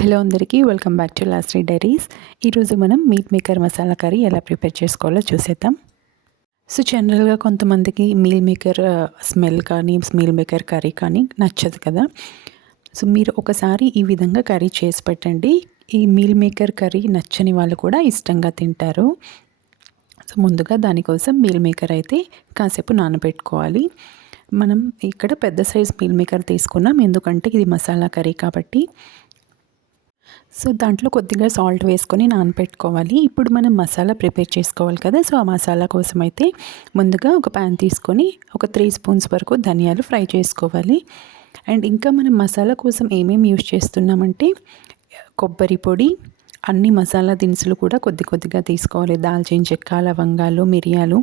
Hello అందరికీ welcome back to లాస్ట్రీ diaries. ఈరోజు మనం మీట్ మేకర్ మసాలా కర్రీ ఎలా ప్రిపేర్ చేసుకోవాలో చూసేద్దాం. సో జనరల్గా కొంతమందికి మీల్ మేకర్ స్మెల్ కానీ మీల్ మేకర్ కర్రీ కానీ నచ్చదు కదా. సో మీరు ఒకసారి ఈ విధంగా కర్రీ చేసి పెట్టండి. ఈ మీల్ మేకర్ కర్రీ నచ్చని వాళ్ళు కూడా ఇష్టంగా తింటారు. సో ముందుగా దానికోసం మీల్ మేకర్ అయితే కాసేపు నానబెట్టుకోవాలి. మనం ఇక్కడ పెద్ద సైజ్ మీల్ మేకర్ తీసుకున్నాం, ఎందుకంటే ఇది మసాలా కర్రీ కాబట్టి. సో దాంట్లో కొద్దిగా సాల్ట్ వేసుకొని నానబెట్టుకోవాలి. ఇప్పుడు మనం మసాలా ప్రిపేర్ చేసుకోవాలి కదా. సో ఆ మసాలా కోసం అయితే ముందుగా ఒక ప్యాన్ తీసుకొని ఒక 3 స్పూన్స్ వరకు ధనియాలు ఫ్రై చేసుకోవాలి. అండ్ ఇంకా మనం మసాలా కోసం ఏమేమి యూజ్ చేస్తున్నామంటే కొబ్బరి పొడి, అన్ని మసాలా దినుసులు కూడా కొద్దిగా తీసుకోవాలి. దాల్చిన చెక్క, లవంగాలు, మిరియాలు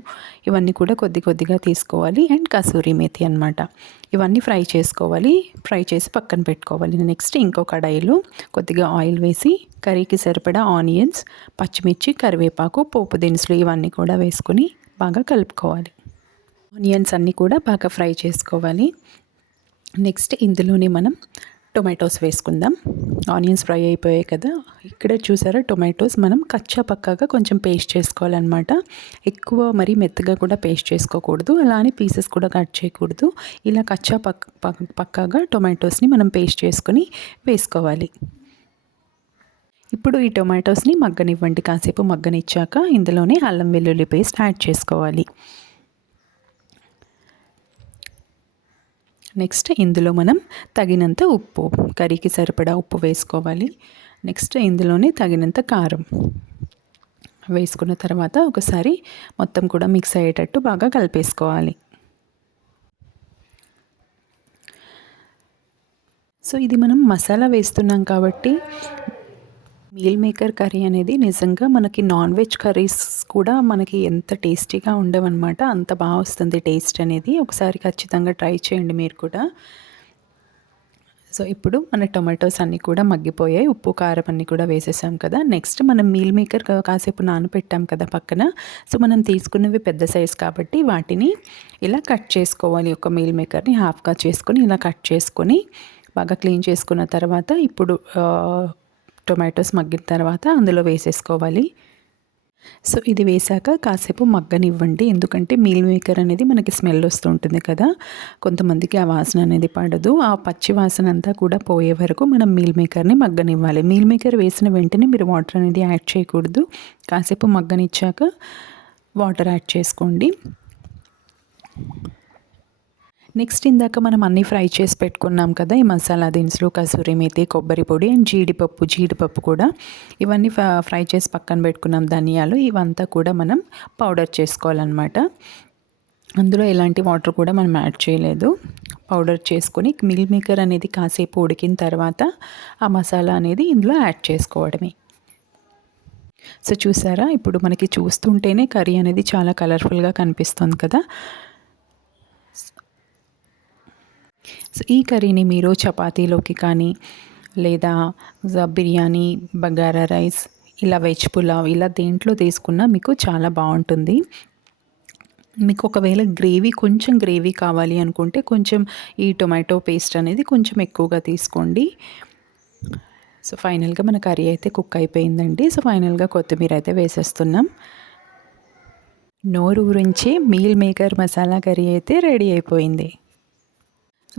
ఇవన్నీ కూడా కొద్దిగా తీసుకోవాలి. అండ్ కసూరి మేతి అన్నమాట. ఇవన్నీ ఫ్రై చేసుకోవాలి. ఫ్రై చేసి పక్కన పెట్టుకోవాలి. నెక్స్ట్ ఇంకో కడాయిలో కొద్దిగా ఆయిల్ వేసి కర్రీకి సరిపడా ఆనియన్స్, పచ్చిమిర్చి, కరివేపాకు, పోపు దినుసులు ఇవన్నీ కూడా వేసుకొని బాగా కలుపుకోవాలి. ఆనియన్స్ అన్నీ కూడా బాగా ఫ్రై చేసుకోవాలి. నెక్స్ట్ ఇందులోనే మనం టొమాటోస్ వేసుకుందాం. ఆనియన్స్ ఫ్రై అయిపోయాయి కదా. ఇక్కడ చూసారా, టొమాటోస్ మనం కచ్చా పక్కాగా కొంచెం పేస్ట్ చేసుకోవాలన్నమాట. ఎక్కువ మరీ మెత్తగా కూడా పేస్ట్ చేసుకోకూడదు, అలానే పీసెస్ కూడా కట్ చేయకూడదు. ఇలా కచ్చా పక్కాగా టొమాటోస్ని మనం పేస్ట్ చేసుకొని వేసుకోవాలి. ఇప్పుడు ఈ టొమాటోస్ని మగ్గనివ్వండి. కాసేపు మగ్గనిచ్చాక ఇందులోనే అల్లం వెల్లుల్లి పేస్ట్ యాడ్ చేసుకోవాలి. నెక్స్ట్ ఇందులో మనం తగినంత ఉప్పు, కర్రీకి సరిపడా ఉప్పు వేసుకోవాలి. నెక్స్ట్ ఇందులోనే తగినంత కారం వేసుకున్న తర్వాత ఒకసారి మొత్తం కూడా మిక్స్ అయ్యేటట్టు బాగా కలిపేసుకోవాలి. సో ఇది మనం మసాలా వేస్తున్నాం కాబట్టి మీల్ మేకర్ కర్రీ అనేది నిజంగా మనకి నాన్ వెజ్ కర్రీస్ కూడా మనకి ఎంత టేస్టీగా ఉండవన్నమాట. అంత బాగా వస్తుంది టేస్ట్ అనేది. ఒకసారి ఖచ్చితంగా ట్రై చేయండి మీరు కూడా. సో ఇప్పుడు మన టొమాటోస్ అన్నీ కూడా మగ్గిపోయాయి. ఉప్పు, కారం అన్నీ కూడా వేసేసాం కదా. నెక్స్ట్ మనం మీల్ మేకర్ కాసేపు నానబెట్టాం కదా పక్కన. సో మనం తీసుకున్నవి పెద్ద సైజ్ కాబట్టి వాటిని ఇలా కట్ చేసుకోవాలి. ఒక మీల్ మేకర్ని హాఫ్గా చేసుకొని ఇలా కట్ చేసుకొని బాగా క్లీన్ చేసుకున్న తర్వాత ఇప్పుడు టొమాటోస్ మగ్గిన తర్వాత అందులో వేసేసుకోవాలి. సో ఇది వేసాక కాసేపు మగ్గనివ్వండి, ఎందుకంటే మీల్ మేకర్ అనేది మనకి స్మెల్ వస్తుంటుంది కదా. కొంతమందికి ఆ వాసన అనేది పడదు. ఆ పచ్చి వాసన అంతా కూడా పోయే వరకు మనం మీల్ మేకర్ని మగ్గనివ్వాలి. మీల్ మేకర్ వేసిన వెంటనే మీరు వాటర్ అనేది యాడ్ చేయకూడదు. కాసేపు మగ్గనిచ్చాక వాటర్ యాడ్ చేసుకోండి. నెక్స్ట్ ఇందాక మనం అన్నీ ఫ్రై చేసి పెట్టుకున్నాం కదా, ఈ మసాలా దినుసులు, కసూరి మేతి, కొబ్బరి పొడి అండ్ జీడిపప్పు కూడా ఇవన్నీ ఫ్రై చేసి పక్కన పెట్టుకున్నాం. ధనియాలు ఇవంతా కూడా మనం పౌడర్ చేసుకోవాలన్నమాట. అందులో ఎలాంటి వాటర్ కూడా మనం యాడ్ చేయలేదు. పౌడర్ చేసుకొని మీల్ మేకర్ అనేది కాసేపు ఉడికిన తర్వాత ఆ మసాలా అనేది ఇందులో యాడ్ చేసుకోవడమే. సో చూసారా, ఇప్పుడు మనకి చూస్తుంటేనే కర్రీ అనేది చాలా కలర్ఫుల్గా కనిపిస్తుంది కదా. సో ఈ కర్రీని మీరు చపాతీలోకి కానీ లేదా బిర్యానీ, బగారా రైస్, ఇలా వెజ్ పులావ్ ఇలా దేంట్లో తీసుకున్నా మీకు చాలా బాగుంటుంది. మీకు ఒకవేళ కొంచెం గ్రేవీ కావాలి అనుకుంటే కొంచెం ఈ టొమాటో పేస్ట్ అనేది కొంచెం ఎక్కువగా తీసుకోండి. సో ఫైనల్గా మన కర్రీ అయితే కుక్ అయిపోయిందండి. సో ఫైనల్గా కొత్తిమీర అయితే వేసేస్తున్నాం. నోరు ఊరించే మీల్ మేకర్ మసాలా కర్రీ అయితే రెడీ అయిపోయింది.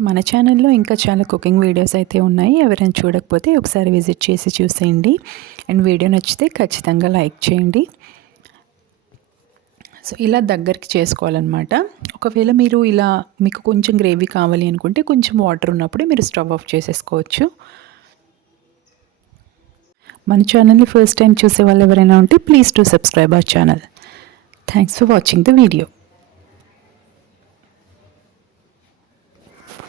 మన ఛానల్లో ఇంకా చాలా కుకింగ్ వీడియోస్ అయితే ఉన్నాయి. ఎవరైనా చూడకపోతే ఒకసారి విజిట్ చేసి చూసేయండి. అండ్ వీడియో నచ్చితే ఖచ్చితంగా లైక్ చేయండి. సో ఇలా దగ్గరికి చేసుకోవాలన్నమాట. ఒకవేళ మీరు మీకు కొంచెం గ్రేవీ కావాలి అనుకుంటే కొంచెం వాటర్ ఉన్నప్పుడే మీరు స్టవ్ ఆఫ్ చేసేసుకోవచ్చు. మన ఛానల్ని ఫస్ట్ టైం చూసే వాళ్ళు ఎవరైనా ఉంటే please to subscribe our channel. Thanks for watching the video.